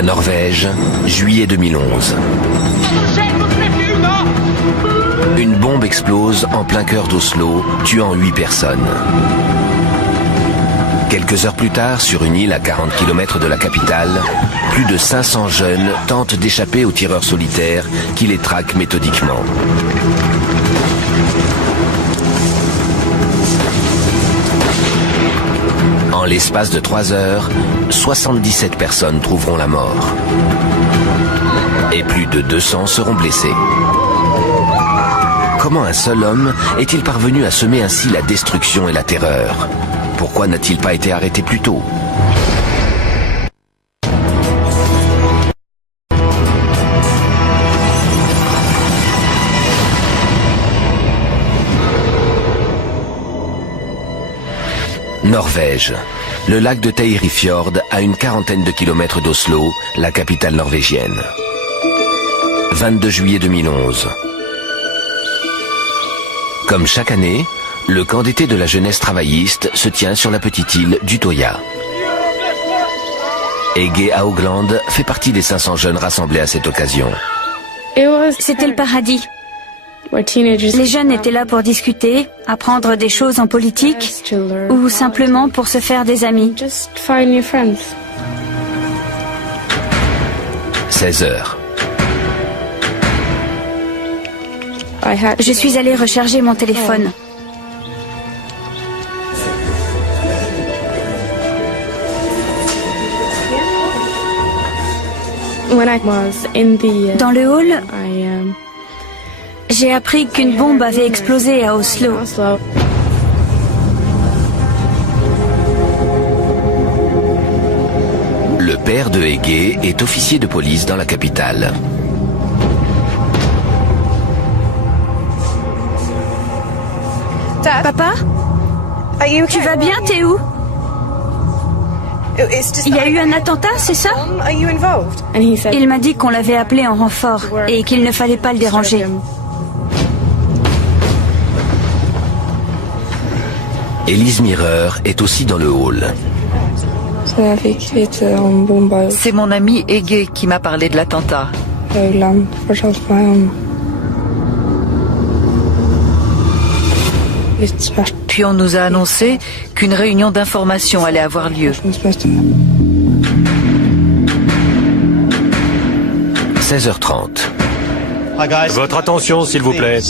La Norvège, juillet 2011. Une bombe explose en plein cœur d'Oslo, tuant 8 personnes. Quelques heures plus tard, sur une île à 40 km de la capitale, plus de 500 jeunes tentent d'échapper aux tireurs solitaires qui les traquent méthodiquement. En l'espace de 3 heures, 77 personnes trouveront la mort. Et plus de 200 seront blessés. Comment un seul homme est-il parvenu à semer ainsi la destruction et la terreur? Pourquoi n'a-t-il pas été arrêté plus tôt? Norvège. Le lac de Teirifjord à une quarantaine de kilomètres d'Oslo, la capitale norvégienne. 22 juillet 2011. Comme chaque année, le camp d'été de la jeunesse travailliste se tient sur la petite île d'Utøya. Hege Haugland fait partie des 500 jeunes rassemblés à cette occasion. C'était le paradis. Les jeunes étaient là pour discuter, apprendre des choses en politique ou simplement pour se faire des amis. 16 heures. Je suis allée recharger mon téléphone. Dans le hall, j'ai appris qu'une bombe avait explosé à Oslo. Le père de Hege est officier de police dans la capitale. Papa? Tu vas bien, t'es où? Il y a eu un attentat, c'est ça? Il m'a dit qu'on l'avait appelé en renfort et qu'il ne fallait pas le déranger. Elise Mirreur est aussi dans le hall. C'est mon ami Hege qui m'a parlé de l'attentat. Puis on nous a annoncé qu'une réunion d'information allait avoir lieu. 16h30. Votre attention, s'il vous plaît.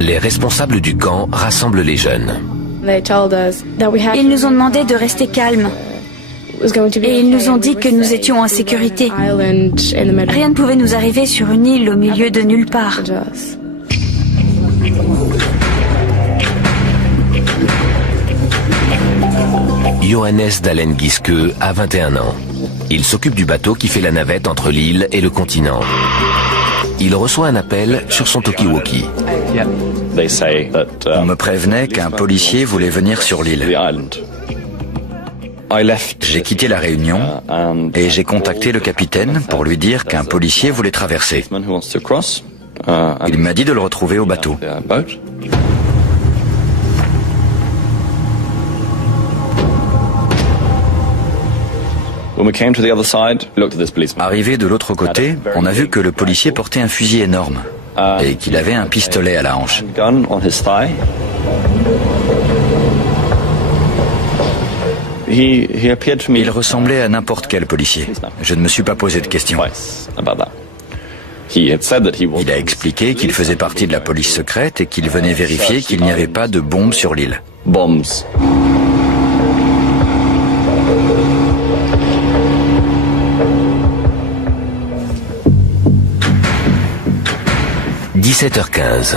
Les responsables du camp rassemblent les jeunes. Ils nous ont demandé de rester calmes. Et ils nous ont dit que nous étions en sécurité. Rien ne pouvait nous arriver sur une île au milieu de nulle part. Johannes Dalen Giske a 21 ans. Il s'occupe du bateau qui fait la navette entre l'île et le continent. Il reçoit un appel sur son talkie-walkie. On me prévenait qu'un policier voulait venir sur l'île. J'ai quitté la réunion et j'ai contacté le capitaine pour lui dire qu'un policier voulait traverser. Il m'a dit de le retrouver au bateau. Arrivé de l'autre côté, on a vu que le policier portait un fusil énorme et qu'il avait un pistolet à la hanche. Il ressemblait à n'importe quel policier. Je ne me suis pas posé de questions. Il a expliqué qu'il faisait partie de la police secrète et qu'il venait vérifier qu'il n'y avait pas de bombes sur l'île. 17h15.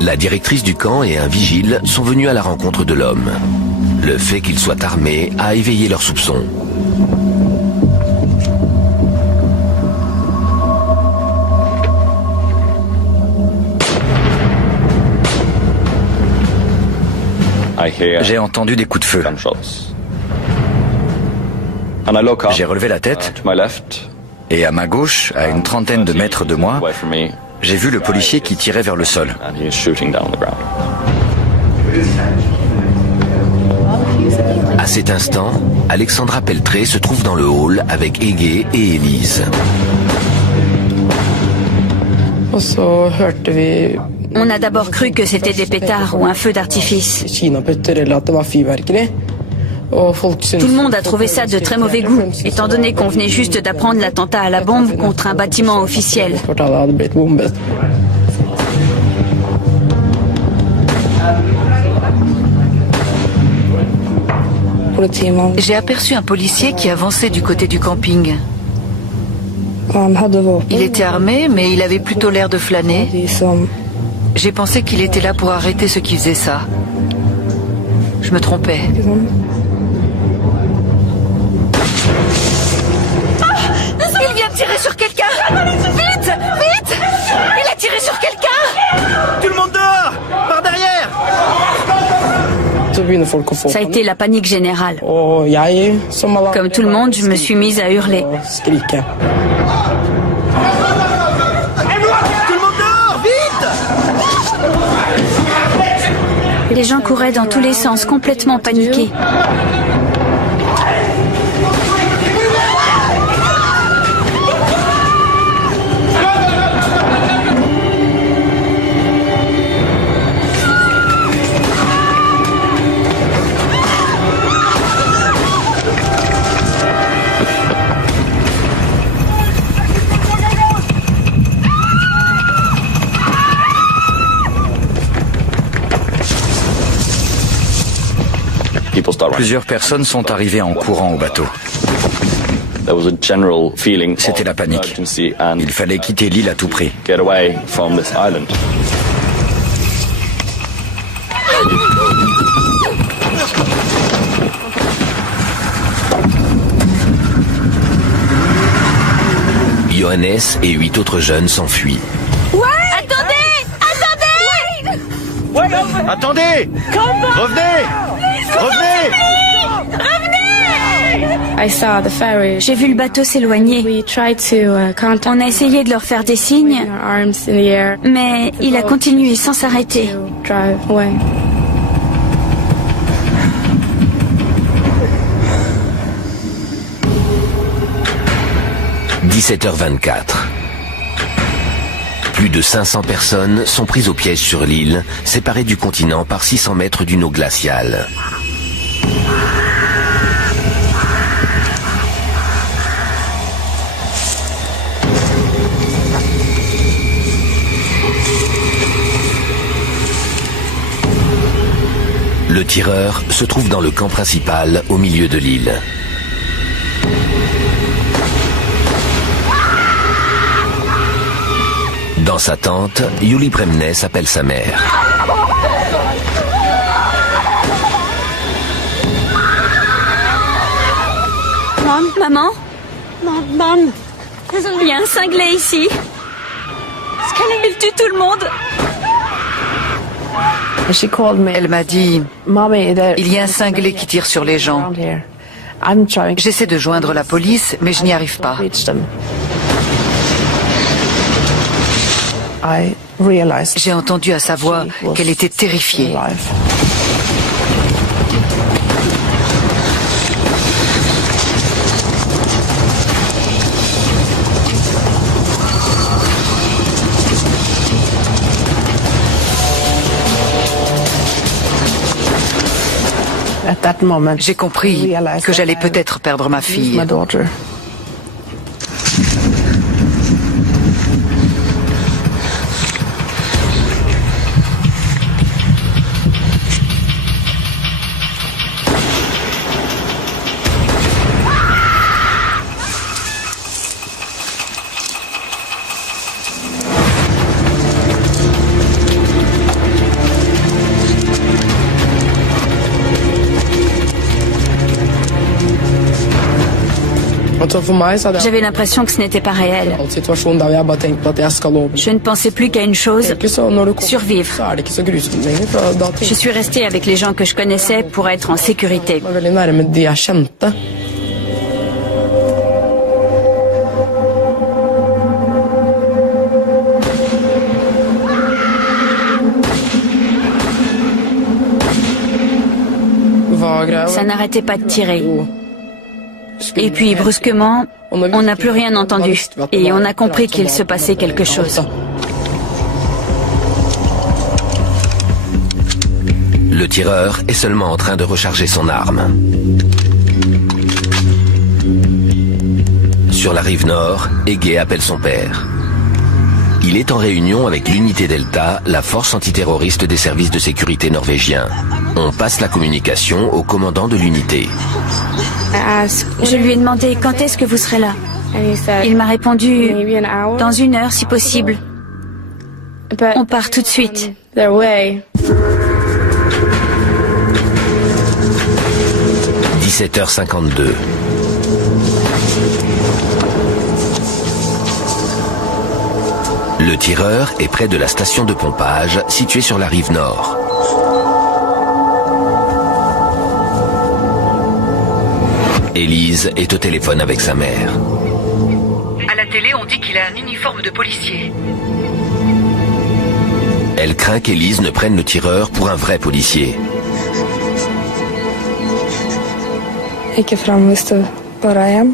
La directrice du camp et un vigile sont venus à la rencontre de l'homme. Le fait qu'il soit armé a éveillé leurs soupçons. J'ai entendu des coups de feu. J'ai relevé la tête et à ma gauche, à une trentaine de mètres de moi, j'ai vu le policier qui tirait vers le sol. À cet instant, Alexandra Peltré se trouve dans le hall avec Ege et Élise. On a d'abord cru que c'était des pétards ou un feu d'artifice. Tout le monde a trouvé ça de très mauvais goût, étant donné qu'on venait juste d'apprendre l'attentat à la bombe contre un bâtiment officiel. J'ai aperçu un policier qui avançait du côté du camping. Il était armé, mais il avait plutôt l'air de flâner. J'ai pensé qu'il était là pour arrêter ceux qui faisaient ça. Je me trompais. Il vient de tirer sur quelqu'un! Vite! Vite! Il a tiré sur quelqu'un! Tout le monde dehors! Par derrière! Ça a été la panique générale. Comme tout le monde, je me suis mise à hurler. Tout le monde dehors! Vite! Les gens couraient dans tous les sens, complètement paniqués. Plusieurs personnes sont arrivées en courant au bateau. C'était la panique. Il fallait quitter l'île à tout prix. Johannes et 8 autres jeunes s'enfuient. Attendez! Revenez! Revenez! J'ai vu le bateau s'éloigner. On a essayé de leur faire des signes, mais il a continué sans s'arrêter. 17h24. Plus de 500 personnes sont prises au piège sur l'île, séparées du continent par 600 mètres d'une eau glaciale. Le tireur se trouve dans le camp principal, au milieu de l'île. Dans sa tente, Yuli Bremnes appelle sa mère. Maman? Il y a un cinglé ici. Il tue tout le monde. Elle m'a dit, il y a un cinglé qui tire sur les gens. J'essaie de joindre la police, mais je n'y arrive pas. J'ai entendu à sa voix qu'elle était terrifiée. J'ai compris que j'allais peut-être perdre ma fille. J'avais l'impression que ce n'était pas réel. Je ne pensais plus qu'à une chose, survivre. Je suis restée avec les gens que je connaissais pour être en sécurité. Ça n'arrêtait pas de tirer. Et puis, brusquement, on n'a plus rien entendu. Et on a compris qu'il se passait quelque chose. Le tireur est seulement en train de recharger son arme. Sur la rive nord, Ege appelle son père. Il est en réunion avec l'unité Delta, la force antiterroriste des services de sécurité norvégiens. On passe la communication au commandant de l'unité. Je lui ai demandé quand est-ce que vous serez là. Il m'a répondu dans 1 heure si possible. On part tout de suite. 17h52. Le tireur est près de la station de pompage située sur la rive nord. Élise est au téléphone avec sa mère. À la télé, on dit qu'il a un uniforme de policier. Elle craint qu'Élise ne prenne le tireur pour un vrai policier.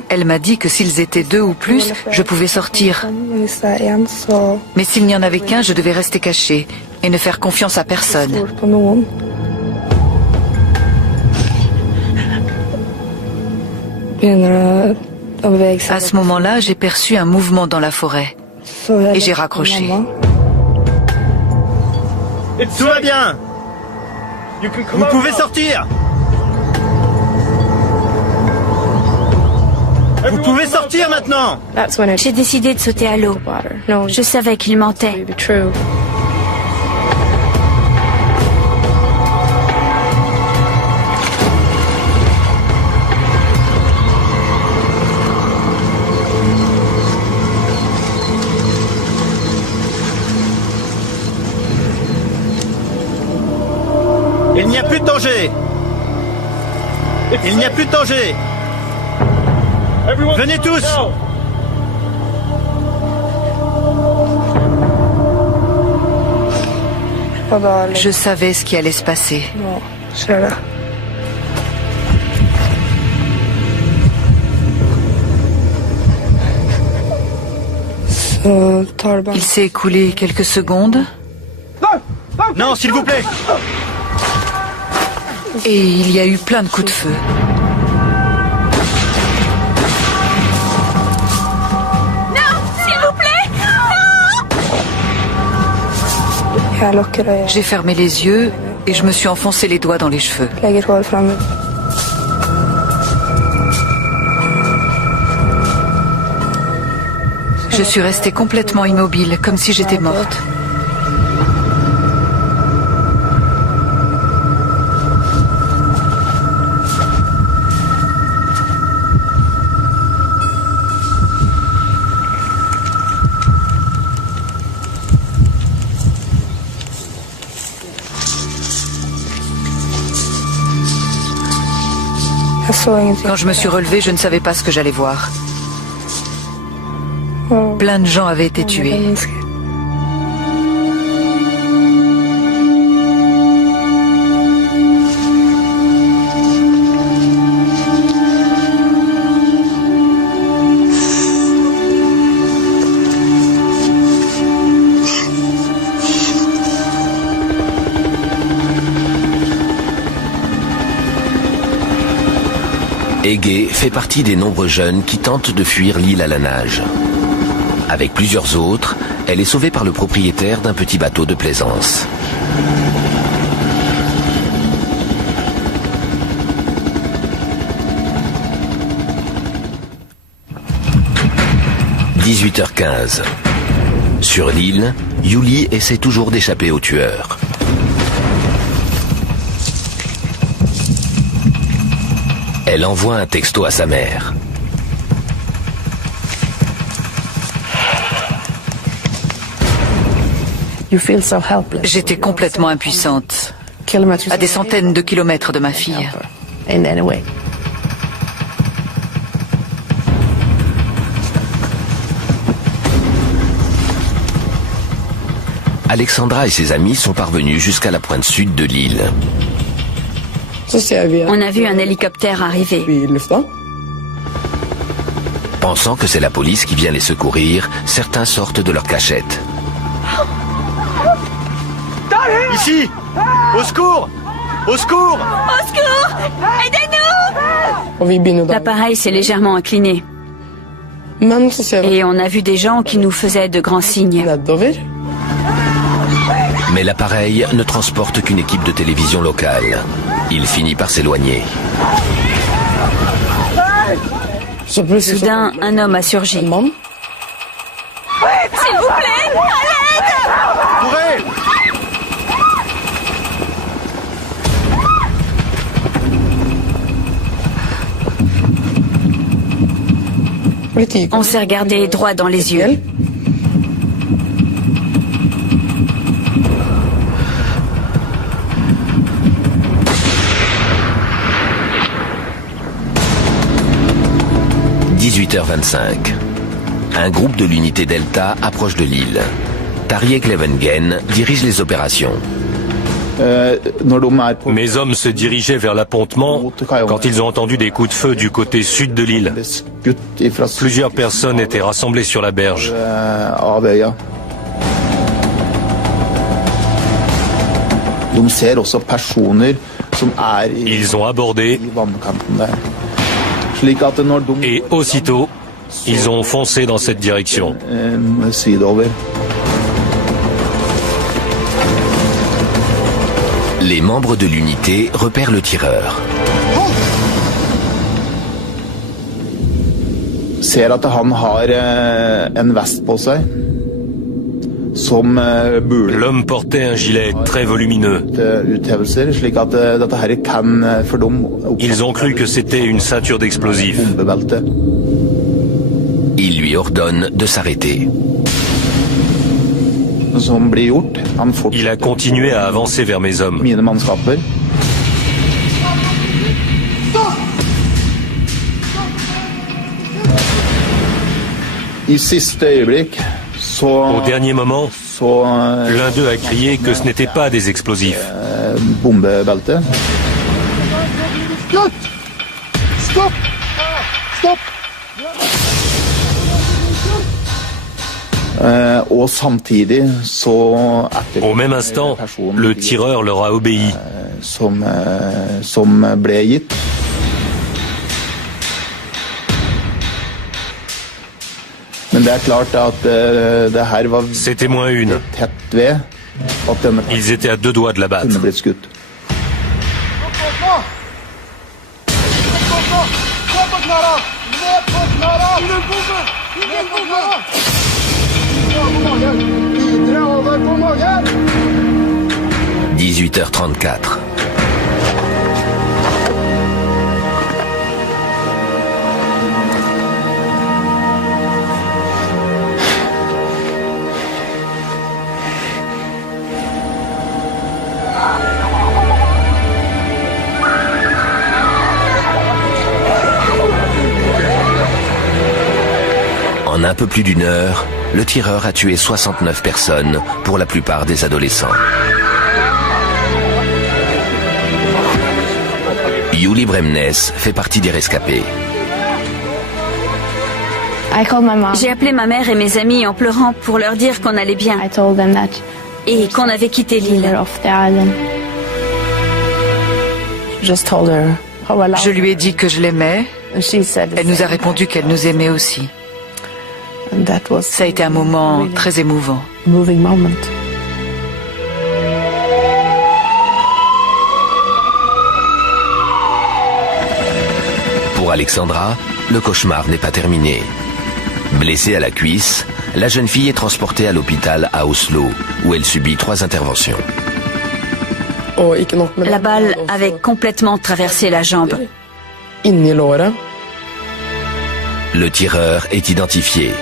Elle m'a dit que s'ils étaient 2 ou plus, je pouvais sortir. Mais s'il n'y en avait qu'un, je devais rester caché et ne faire confiance à personne. À ce moment-là, j'ai perçu un mouvement dans la forêt et j'ai raccroché. Tout va bien. Vous pouvez sortir. Vous pouvez sortir maintenant. J'ai décidé de sauter à l'eau. Je savais qu'il mentait. Il n'y a plus de danger. Il n'y a plus de danger. Venez tous. Je savais ce qui allait se passer. Il s'est écoulé quelques secondes. Non, s'il vous plaît. Et il y a eu plein de coups de feu. J'ai fermé les yeux et je me suis enfoncé les doigts dans les cheveux. Je suis restée complètement immobile, comme si j'étais morte. Quand je me suis relevée, je ne savais pas ce que j'allais voir. Plein de gens avaient été tués. Ege fait partie des nombreux jeunes qui tentent de fuir l'île à la nage. Avec plusieurs autres, elle est sauvée par le propriétaire d'un petit bateau de plaisance. « 18h15. Sur l'île, Yuli essaie toujours d'échapper aux tueurs. Elle envoie un texto à sa mère. J'étais complètement impuissante, à des centaines de kilomètres de ma fille. Alexandra et ses amis sont parvenus jusqu'à la pointe sud de l'île. On a vu un hélicoptère arriver. Pensant que c'est la police qui vient les secourir, certains sortent de leur cachette. Ici! Au secours! Au secours! Au secours! Aidez-nous! L'appareil s'est légèrement incliné. Et on a vu des gens qui nous faisaient de grands signes. Mais l'appareil ne transporte qu'une équipe de télévision locale. Il finit par s'éloigner. Soudain, un homme a surgi. S'il vous plaît, à l'aide! Courez! On s'est regardé droit dans les yeux. « 18h25. Un groupe de l'unité Delta approche de l'île. Tariq Levengen dirige les opérations. Mes hommes se dirigeaient vers l'appontement quand ils ont entendu des coups de feu du côté sud de l'île. Plusieurs personnes étaient rassemblées sur la berge. Ils ont abordé et aussitôt, ils ont foncé dans cette direction. Les membres de l'unité repèrent le tireur. L'homme portait un gilet très volumineux. Ils ont cru que c'était une ceinture d'explosifs. Il lui ordonne de s'arrêter. Il a continué à avancer vers mes hommes. Au dernier moment, l'un d'eux a crié que ce n'était pas des explosifs. Au même instant, le tireur leur a obéi. C'était moins une. Ils étaient à 2 doigts de la battre. « 18h34. En un peu plus d'1 heure, le tireur a tué 69 personnes, pour la plupart des adolescents. Yuli Bremnes fait partie des rescapés. J'ai appelé ma mère et mes amis en pleurant pour leur dire qu'on allait bien et qu'on avait quitté l'île. Je lui ai dit que je l'aimais. Elle nous a répondu qu'elle nous aimait aussi. Ça a été un moment très émouvant. Pour Alexandra, le cauchemar n'est pas terminé. Blessée à la cuisse, la jeune fille est transportée à l'hôpital à Oslo, où elle subit 3 interventions. La balle avait complètement traversé la jambe. Le tireur est identifié.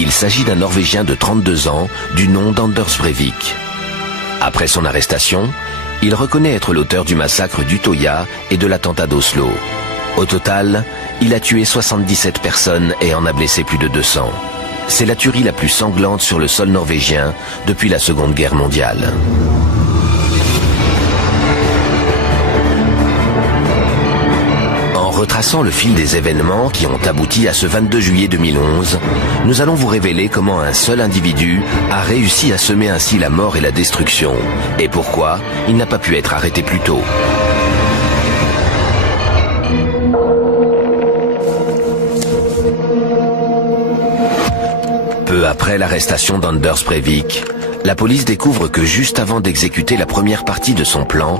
Il s'agit d'un Norvégien de 32 ans, du nom d'Anders Breivik. Après son arrestation, il reconnaît être l'auteur du massacre d'Utøya et de l'attentat d'Oslo. Au total, il a tué 77 personnes et en a blessé plus de 200. C'est la tuerie la plus sanglante sur le sol norvégien depuis la Seconde Guerre mondiale. retraçant le fil des événements qui ont abouti à ce 22 juillet 2011, nous allons vous révéler comment un seul individu a réussi à semer ainsi la mort et la destruction, et pourquoi il n'a pas pu être arrêté plus tôt. Peu après l'arrestation d'Anders Breivik, la police découvre que juste avant d'exécuter la première partie de son plan,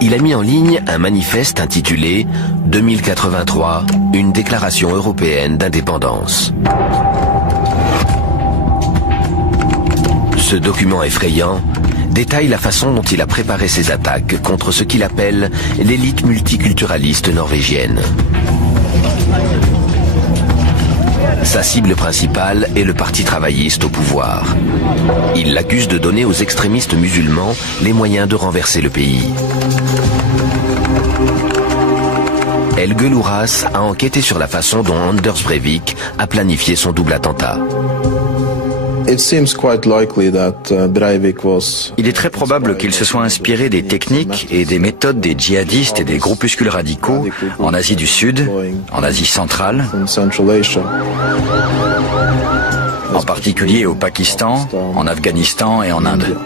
il a mis en ligne un manifeste intitulé « 2083, une déclaration européenne d'indépendance ». Ce document effrayant détaille la façon dont il a préparé ses attaques contre ce qu'il appelle l'élite multiculturaliste norvégienne. Sa cible principale est le parti travailliste au pouvoir. Il l'accuse de donner aux extrémistes musulmans les moyens de renverser le pays. Helge Louras a enquêté sur la façon dont Anders Breivik a planifié son double attentat. Il est très probable qu'il se soit inspiré des techniques et des méthodes des djihadistes et des groupuscules radicaux en Asie du Sud, en Asie centrale, en particulier au Pakistan, en Afghanistan et en Inde.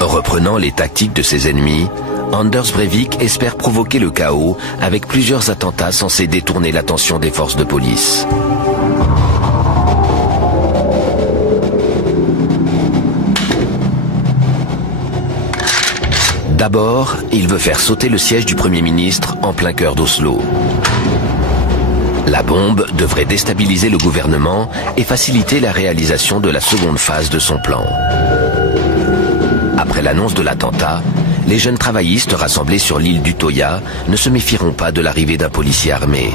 Reprenant les tactiques de ses ennemis, Anders Breivik espère provoquer le chaos avec plusieurs attentats censés détourner l'attention des forces de police. D'abord, il veut faire sauter le siège du Premier ministre en plein cœur d'Oslo. La bombe devrait déstabiliser le gouvernement et faciliter la réalisation de la seconde phase de son plan. Après l'annonce de l'attentat, les jeunes travaillistes rassemblés sur l'île d'Utøya ne se méfieront pas de l'arrivée d'un policier armé.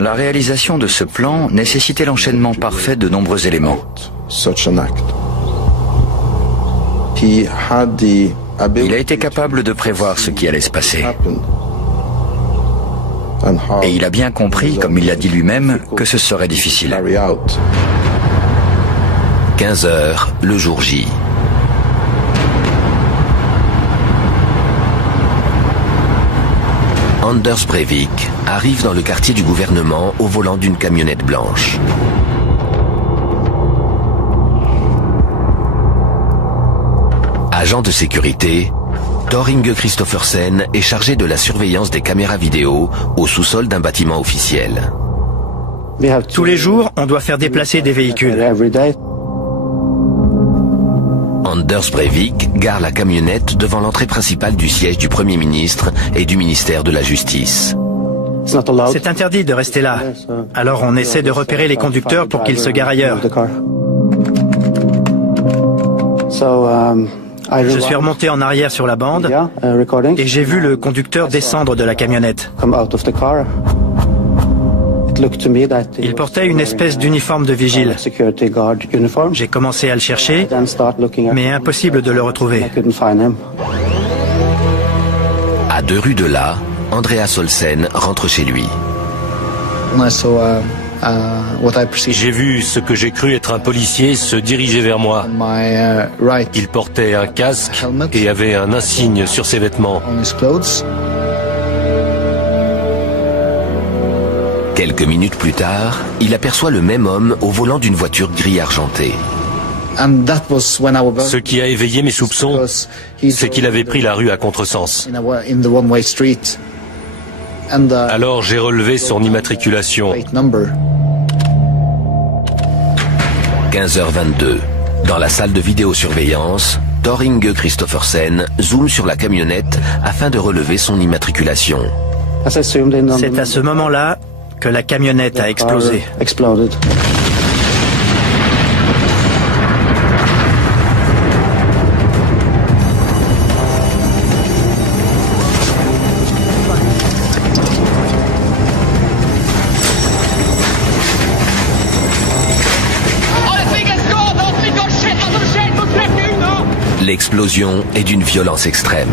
La réalisation de ce plan nécessitait l'enchaînement parfait de nombreux éléments. Il a été capable de prévoir ce qui allait se passer. Et il a bien compris, comme il l'a dit lui-même, que ce serait difficile. 15 heures, le jour J. Anders Breivik arrive dans le quartier du gouvernement au volant d'une camionnette blanche. Agent de sécurité, Thor Inge Kristoffersen est chargé de la surveillance des caméras vidéo au sous-sol d'un bâtiment officiel. Tous les jours, on doit faire déplacer des véhicules. Anders Breivik gare la camionnette devant l'entrée principale du siège du Premier ministre et du ministère de la Justice. C'est interdit de rester là. Alors on essaie de repérer les conducteurs pour qu'ils se garent ailleurs. Je suis remonté en arrière sur la bande et j'ai vu le conducteur descendre de la camionnette. Il portait une espèce d'uniforme de vigile. J'ai commencé à le chercher, mais impossible de le retrouver. À 2 rues de là, Andreas Olsen rentre chez lui. J'ai vu ce que j'ai cru être un policier se diriger vers moi. Il portait un casque et avait un insigne sur ses vêtements. Quelques minutes plus tard, il aperçoit le même homme au volant d'une voiture gris argentée. Ce qui a éveillé mes soupçons, c'est qu'il avait pris la rue à contresens. Alors j'ai relevé son immatriculation. 15h22. Dans la salle de vidéosurveillance, Thor Inge Kristoffersen zoome sur la camionnette afin de relever son immatriculation. C'est à ce moment-là que la camionnette a explosé. L'explosion est d'une violence extrême.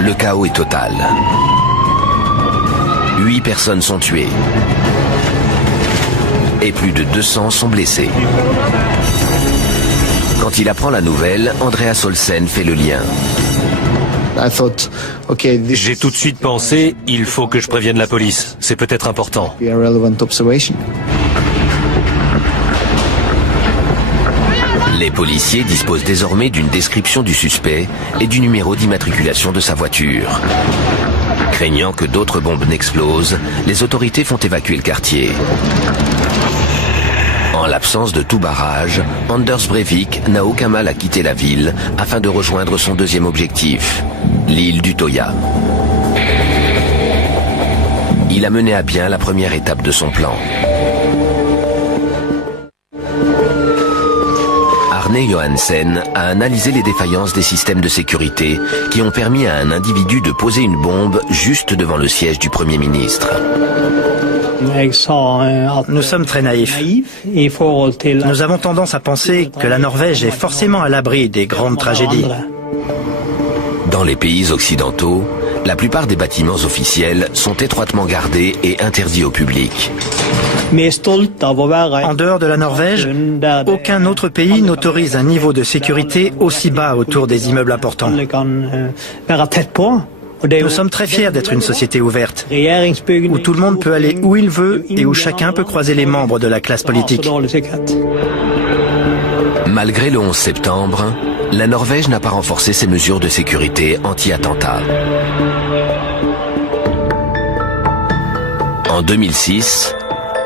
Le chaos est total. 8 personnes sont tuées. Et plus de 200 sont blessées. Quand il apprend la nouvelle, Andreas Olsen fait le lien. J'ai tout de suite pensé, il faut que je prévienne la police. C'est peut-être important. Les policiers disposent désormais d'une description du suspect et du numéro d'immatriculation de sa voiture. Craignant que d'autres bombes n'explosent, les autorités font évacuer le quartier. En l'absence de tout barrage, Anders Breivik n'a aucun mal à quitter la ville afin de rejoindre son deuxième objectif, l'île d'Utøya. Il a mené à bien la première étape de son plan. Arne Johansen a analysé les défaillances des systèmes de sécurité qui ont permis à un individu de poser une bombe juste devant le siège du Premier ministre. Nous sommes très naïfs. Nous avons tendance à penser que la Norvège est forcément à l'abri des grandes tragédies. Dans les pays occidentaux, la plupart des bâtiments officiels sont étroitement gardés et interdits au public. En dehors de la Norvège, aucun autre pays n'autorise un niveau de sécurité aussi bas autour des immeubles importants. Nous sommes très fiers d'être une société ouverte, où tout le monde peut aller où il veut et où chacun peut croiser les membres de la classe politique. Malgré le 11 septembre, la Norvège n'a pas renforcé ses mesures de sécurité anti-attentat. En 2006,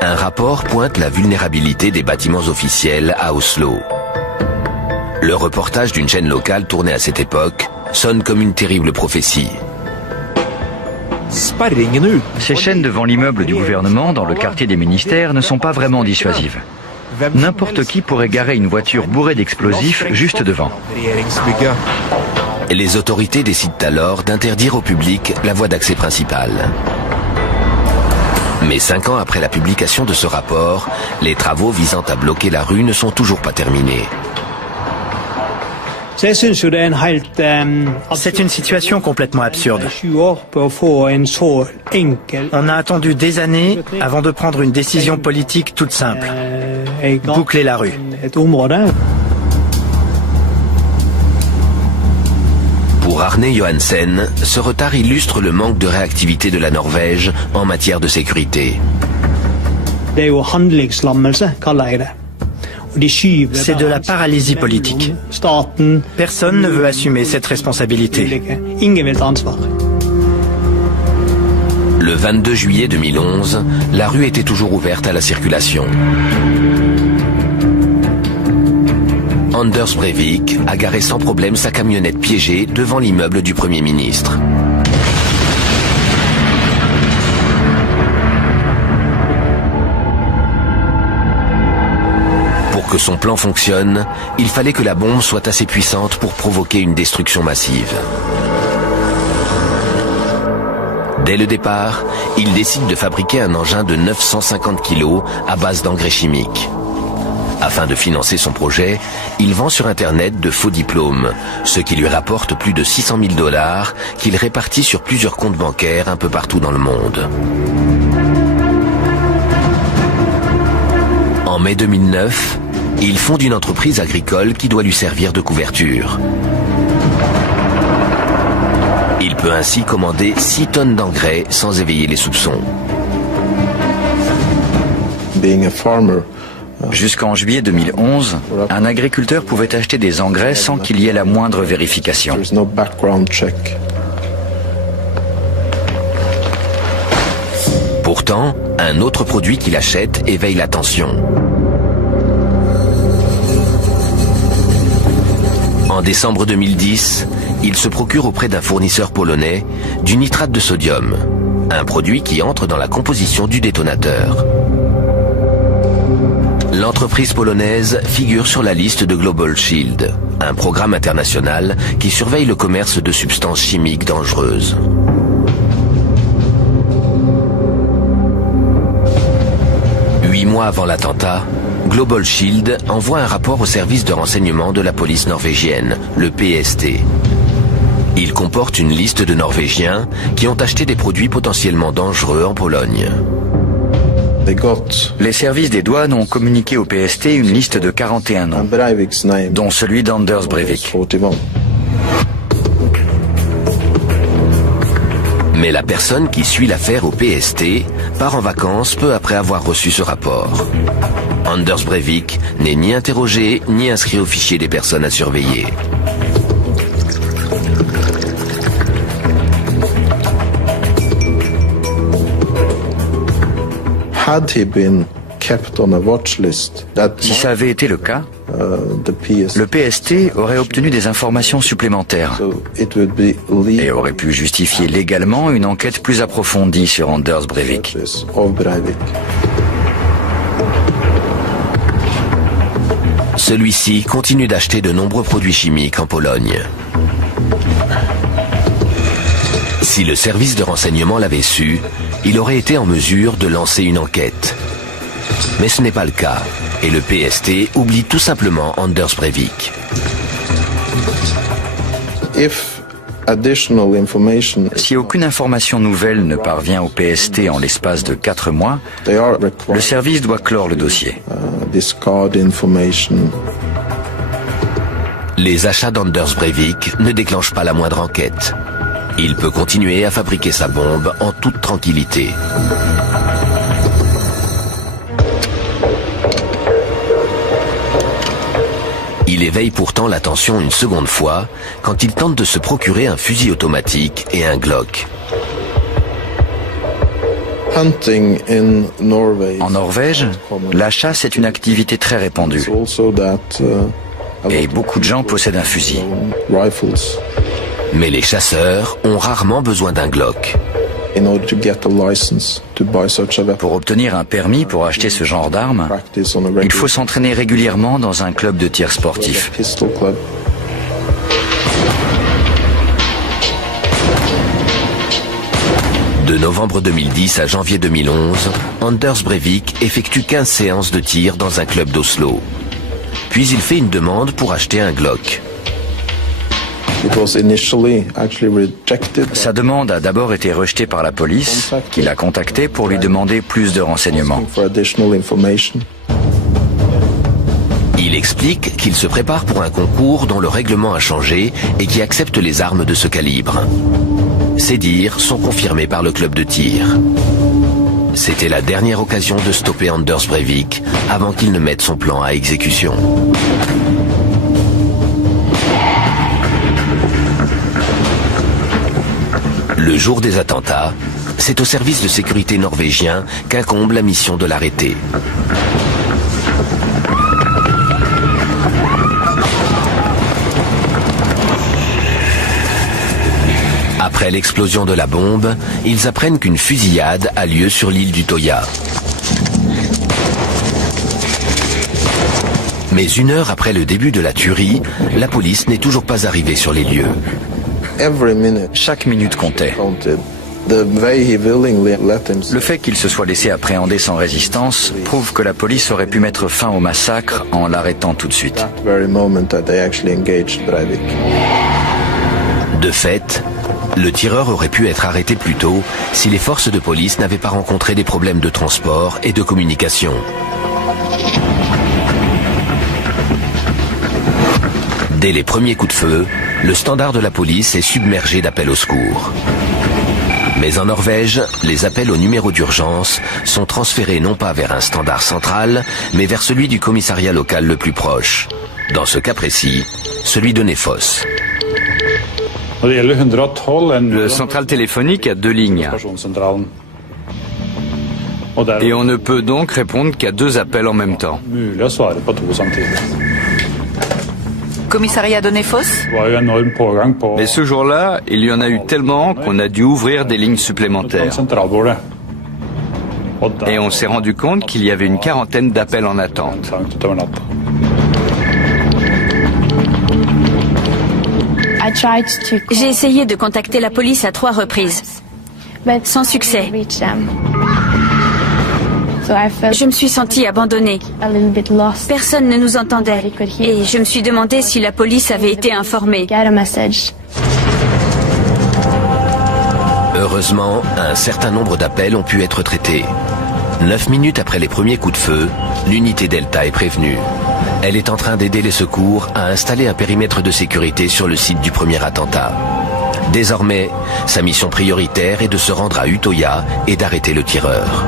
un rapport pointe la vulnérabilité des bâtiments officiels à Oslo. Le reportage d'une chaîne locale tournée à cette époque sonne comme une terrible prophétie. Ces chaînes devant l'immeuble du gouvernement, dans le quartier des ministères, ne sont pas vraiment dissuasives. N'importe qui pourrait garer une voiture bourrée d'explosifs juste devant. Les autorités décident alors d'interdire au public la voie d'accès principale. Mais 5 ans après la publication de ce rapport, les travaux visant à bloquer la rue ne sont toujours pas terminés. C'est une situation complètement absurde. On a attendu des années avant de prendre une décision politique toute simple. Boucler la rue. Pour Arne Johansen, ce retard illustre le manque de réactivité de la Norvège en matière de sécurité. C'est de la paralysie politique. Personne ne veut assumer cette responsabilité. Le 22 juillet 2011, la rue était toujours ouverte à la circulation. Anders Breivik a garé sans problème sa camionnette piégée devant l'immeuble du Premier ministre. Pour que son plan fonctionne, il fallait que la bombe soit assez puissante pour provoquer une destruction massive. Dès le départ, il décide de fabriquer un engin de 950 kg à base d'engrais chimiques. Afin de financer son projet, il vend sur Internet de faux diplômes, ce qui lui rapporte plus de 600 000 $ qu'il répartit sur plusieurs comptes bancaires un peu partout dans le monde. En mai 2009, il fonde une entreprise agricole qui doit lui servir de couverture. Il peut ainsi commander 6 tonnes d'engrais sans éveiller les soupçons. Jusqu'en juillet 2011, un agriculteur pouvait acheter des engrais sans qu'il y ait la moindre vérification. Pourtant, un autre produit qu'il achète éveille l'attention. En décembre 2010, il se procure auprès d'un fournisseur polonais du nitrate de sodium, un produit qui entre dans la composition du détonateur. L'entreprise polonaise figure sur la liste de Global Shield, un programme international qui surveille le commerce de substances chimiques dangereuses. Huit mois avant l'attentat, Global Shield envoie un rapport au service de renseignement de la police norvégienne, le PST. Il comporte une liste de Norvégiens qui ont acheté des produits potentiellement dangereux en Pologne. Les services des douanes ont communiqué au PST une liste de 41 noms, dont celui d'Anders Breivik. Mais la personne qui suit l'affaire au PST part en vacances peu après avoir reçu ce rapport. Anders Breivik n'est ni interrogé ni inscrit au fichier des personnes à surveiller. Si ça avait été le cas, le PST aurait obtenu des informations supplémentaires et aurait pu justifier légalement une enquête plus approfondie sur Anders Breivik. Celui-ci continue d'acheter de nombreux produits chimiques en Pologne. Si le service de renseignement l'avait su, il aurait été en mesure de lancer une enquête. Mais ce n'est pas le cas, et le PST oublie tout simplement Anders Breivik. Si aucune information nouvelle ne parvient au PST en l'espace de 4 mois, le service doit clore le dossier. Les achats d'Anders Breivik ne déclenchent pas la moindre enquête. Il peut continuer à fabriquer sa bombe en toute tranquillité. Il éveille pourtant l'attention une seconde fois quand il tente de se procurer un fusil automatique et un Glock. En Norvège, la chasse est une activité très répandue et beaucoup de gens possèdent un fusil. Mais les chasseurs ont rarement besoin d'un Glock. Pour obtenir un permis pour acheter ce genre d'armes, il faut s'entraîner régulièrement dans un club de tir sportif. De novembre 2010 à janvier 2011, Anders Breivik effectue 15 séances de tir dans un club d'Oslo. Puis il fait une demande pour acheter un Glock. Sa demande a d'abord été rejetée par la police, qui l'a contacté pour lui demander plus de renseignements. Il explique qu'il se prépare pour un concours dont le règlement a changé et qui accepte les armes de ce calibre. Ses dires sont confirmés par le club de tir. C'était la dernière occasion de stopper Anders Breivik avant qu'il ne mette son plan à exécution. Le jour des attentats, c'est au service de sécurité norvégien qu'incombe la mission de l'arrêter. Après l'explosion de la bombe, ils apprennent qu'une fusillade a lieu sur l'île du Toya. Mais une heure après le début de la tuerie, la police n'est toujours pas arrivée sur les lieux. Chaque minute comptait. Le fait qu'il se soit laissé appréhender sans résistance prouve que la police aurait pu mettre fin au massacre en l'arrêtant tout de suite. De fait, le tireur aurait pu être arrêté plus tôt si les forces de police n'avaient pas rencontré des problèmes de transport et de communication. Dès les premiers coups de feu, le standard de la police est submergé d'appels au secours. Mais en Norvège, les appels au numéro d'urgence sont transférés non pas vers un standard central, mais vers celui du commissariat local le plus proche. Dans ce cas précis, celui de Nefoss. Le central téléphonique a 2 lignes. Et on ne peut donc répondre qu'à 2 appels en même temps. Commissariat de Nefoss? Mais ce jour-là, il y en a eu tellement qu'on a dû ouvrir des lignes supplémentaires. Et on s'est rendu compte qu'il y avait une 40aine d'appels en attente. J'ai essayé de contacter la police à 3 reprises, sans succès. Je me suis sentie abandonnée. Personne ne nous entendait. Et je me suis demandé si la police avait été informée. Heureusement, un certain nombre d'appels ont pu être traités. 9 minutes après les premiers coups de feu, l'unité Delta est prévenue. Elle est en train d'aider les secours à installer un périmètre de sécurité sur le site du premier attentat. Désormais, sa mission prioritaire est de se rendre à Utøya et d'arrêter le tireur.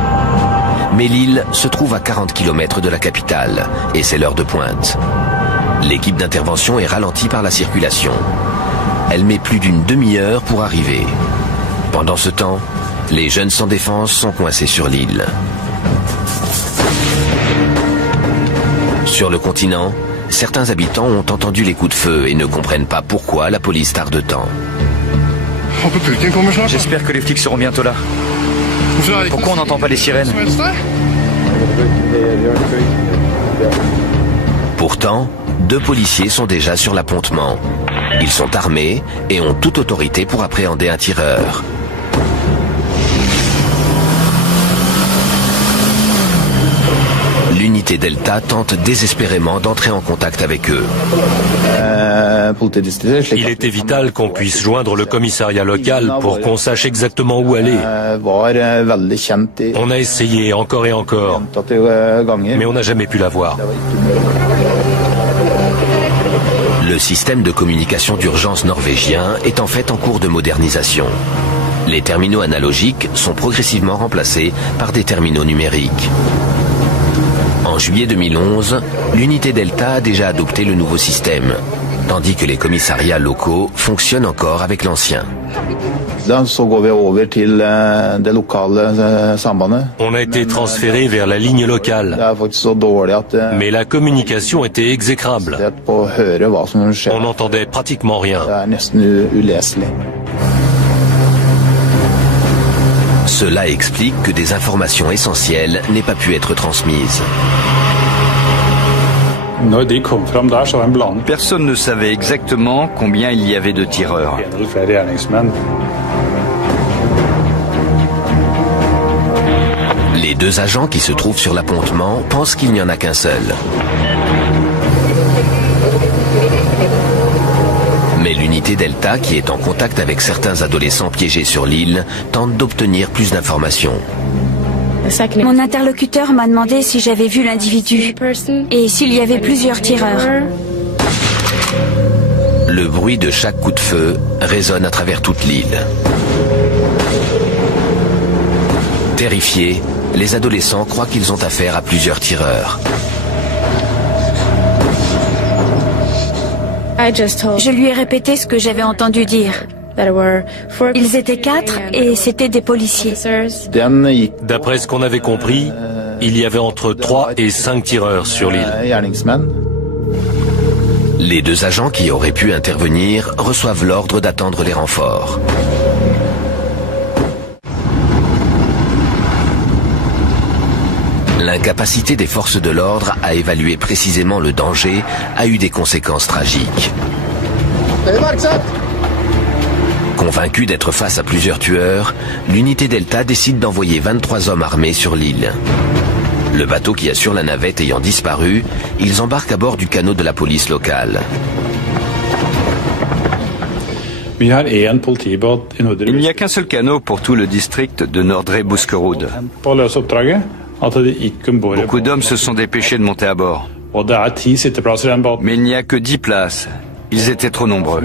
Mais l'île se trouve à 40 km de la capitale et c'est l'heure de pointe. L'équipe d'intervention est ralentie par la circulation. Elle met plus d'une demi-heure pour arriver. Pendant ce temps, les jeunes sans défense sont coincés sur l'île. Sur le continent, certains habitants ont entendu les coups de feu et ne comprennent pas pourquoi la police tarde tant. J'espère que les flics seront bientôt là. Pourquoi on n'entend pas les sirènes? Pourtant, 2 policiers sont déjà sur l'appontement. Ils sont armés et ont toute autorité pour appréhender un tireur. L'unité Delta tente désespérément d'entrer en contact avec eux. Il était vital qu'on puisse joindre le commissariat local pour qu'on sache exactement où aller. On a essayé encore et encore, mais on n'a jamais pu la voir. Le système de communication d'urgence norvégien est en fait en cours de modernisation. Les terminaux analogiques sont progressivement remplacés par des terminaux numériques. En juillet 2011, l'unité Delta a déjà adopté le nouveau système, tandis que les commissariats locaux fonctionnent encore avec l'ancien. On a été transféré vers la ligne locale, mais la communication était exécrable. On n'entendait pratiquement rien. Cela explique que des informations essentielles n'aient pas pu être transmises. Personne ne savait exactement combien il y avait de tireurs. Les 2 agents qui se trouvent sur l'appontement pensent qu'il n'y en a qu'un seul. Mais l'unité Delta, qui est en contact avec certains adolescents piégés sur l'île, tente d'obtenir plus d'informations. Mon interlocuteur m'a demandé si j'avais vu l'individu et s'il y avait plusieurs tireurs. Le bruit de chaque coup de feu résonne à travers toute l'île. Terrifiés, les adolescents croient qu'ils ont affaire à plusieurs tireurs. Je lui ai répété ce que j'avais entendu dire. Ils étaient 4 et c'était des policiers. D'après ce qu'on avait compris, il y avait entre 3 et 5 tireurs sur l'île. Les 2 agents qui auraient pu intervenir reçoivent l'ordre d'attendre les renforts. L'incapacité des forces de l'ordre à évaluer précisément le danger a eu des conséquences tragiques. Convaincu d'être face à plusieurs tueurs, l'unité Delta décide d'envoyer 23 hommes armés sur l'île. Le bateau qui assure la navette ayant disparu, ils embarquent à bord du canot de la police locale. Il n'y a qu'un seul canot pour tout le district de Nordre Buskerud. Beaucoup d'hommes se sont dépêchés de monter à bord. Mais il n'y a que 10 places. Ils étaient trop nombreux.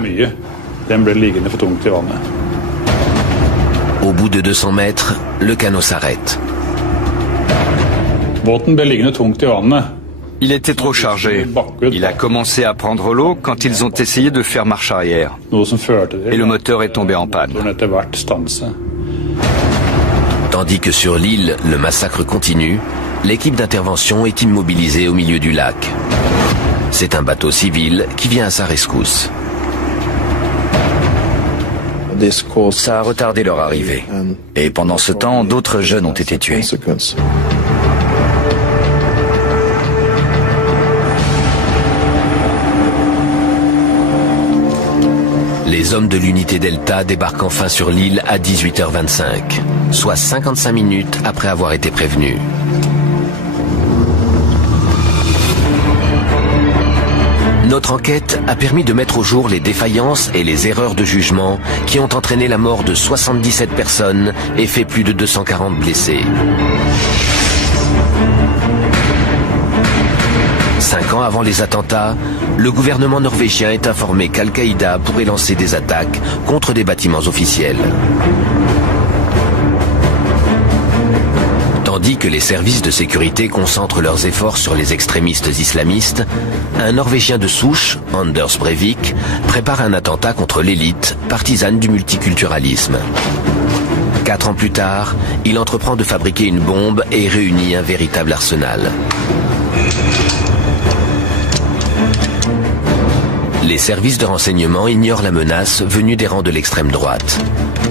Au bout de 200 mètres, le canot s'arrête. Il était trop chargé. Il a commencé à prendre l'eau quand ils ont essayé de faire marche arrière. Et le moteur est tombé en panne. Tandis que sur l'île, le massacre continue, l'équipe d'intervention est immobilisée au milieu du lac. C'est un bateau civil qui vient à sa rescousse. Ça a retardé leur arrivée. Et pendant ce temps, d'autres jeunes ont été tués. Les hommes de l'unité Delta débarquent enfin sur l'île à 18h25, soit 55 minutes après avoir été prévenus. Notre enquête a permis de mettre au jour les défaillances et les erreurs de jugement qui ont entraîné la mort de 77 personnes et fait plus de 240 blessés. temps avant les attentats, le gouvernement norvégien est informé qu'Al-Qaïda pourrait lancer des attaques contre des bâtiments officiels. Tandis que les services de sécurité concentrent leurs efforts sur les extrémistes islamistes, un Norvégien de souche, Anders Breivik, prépare un attentat contre l'élite, partisane du multiculturalisme. 4 ans plus tard, il entreprend de fabriquer une bombe et réunit un véritable arsenal. Les services de renseignement ignorent la menace venue des rangs de l'extrême droite.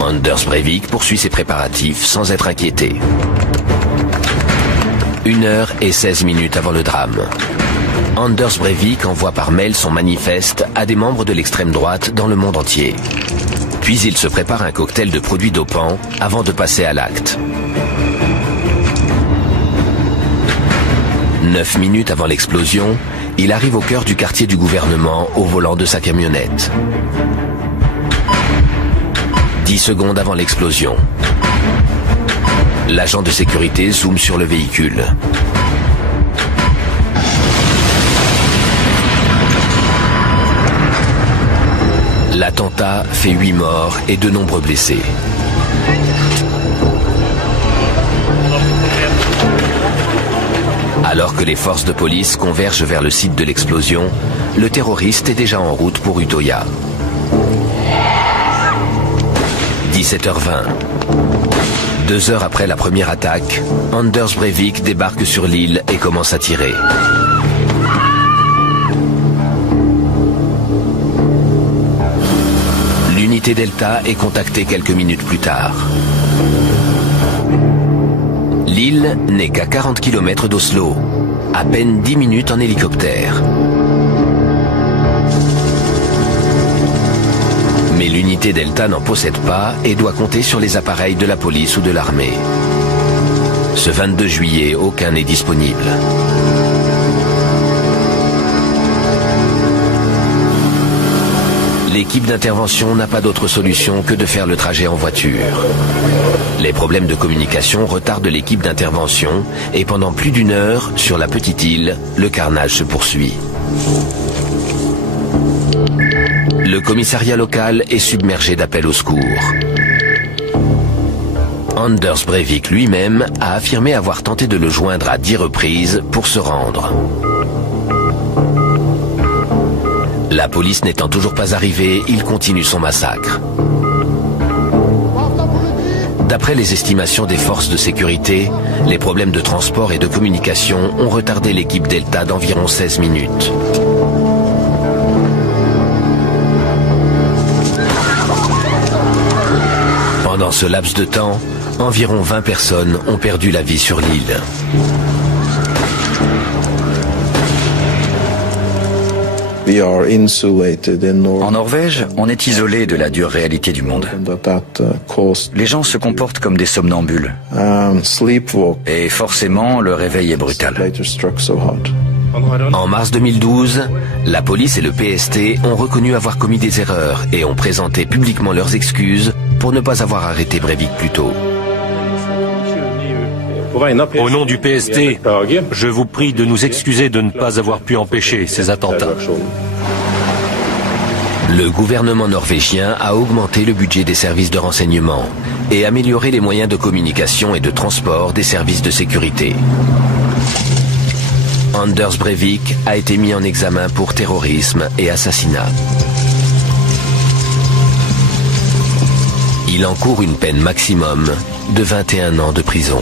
Anders Breivik poursuit ses préparatifs sans être inquiété. 1h16 avant le drame. Anders Breivik envoie par mail son manifeste à des membres de l'extrême droite dans le monde entier. Puis il se prépare un cocktail de produits dopants avant de passer à l'acte. 9 minutes avant l'explosion, il arrive au cœur du quartier du gouvernement au volant de sa camionnette. 10 secondes avant l'explosion. L'agent de sécurité zoome sur le véhicule. L'attentat fait 8 morts et de nombreux blessés. Alors que les forces de police convergent vers le site de l'explosion, le terroriste est déjà en route pour Utøya. 17h20. 2 heures après la première attaque, Anders Breivik débarque sur l'île et commence à tirer. L'unité Delta est contactée quelques minutes plus tard. L'île n'est qu'à 40 km d'Oslo, à peine 10 minutes en hélicoptère. Mais l'unité Delta n'en possède pas et doit compter sur les appareils de la police ou de l'armée. Ce 22 juillet, aucun n'est disponible. L'équipe d'intervention n'a pas d'autre solution que de faire le trajet en voiture. Les problèmes de communication retardent l'équipe d'intervention et pendant plus d'1 heure, sur la petite île, le carnage se poursuit. Le commissariat local est submergé d'appels au secours. Anders Breivik lui-même a affirmé avoir tenté de le joindre à 10 reprises pour se rendre. La police n'étant toujours pas arrivée, il continue son massacre. D'après les estimations des forces de sécurité, les problèmes de transport et de communication ont retardé l'équipe Delta d'environ 16 minutes. Pendant ce laps de temps, environ 20 personnes ont perdu la vie sur l'île. En Norvège, on est isolé de la dure réalité du monde. Les gens se comportent comme des somnambules. Et forcément, le réveil est brutal. En mars 2012, la police et le PST ont reconnu avoir commis des erreurs et ont présenté publiquement leurs excuses pour ne pas avoir arrêté Breivik plus tôt. Au nom du PST, je vous prie de nous excuser de ne pas avoir pu empêcher ces attentats. Le gouvernement norvégien a augmenté le budget des services de renseignement et amélioré les moyens de communication et de transport des services de sécurité. Anders Breivik a été mis en examen pour terrorisme et assassinat. Il encourt une peine maximum de 21 ans de prison.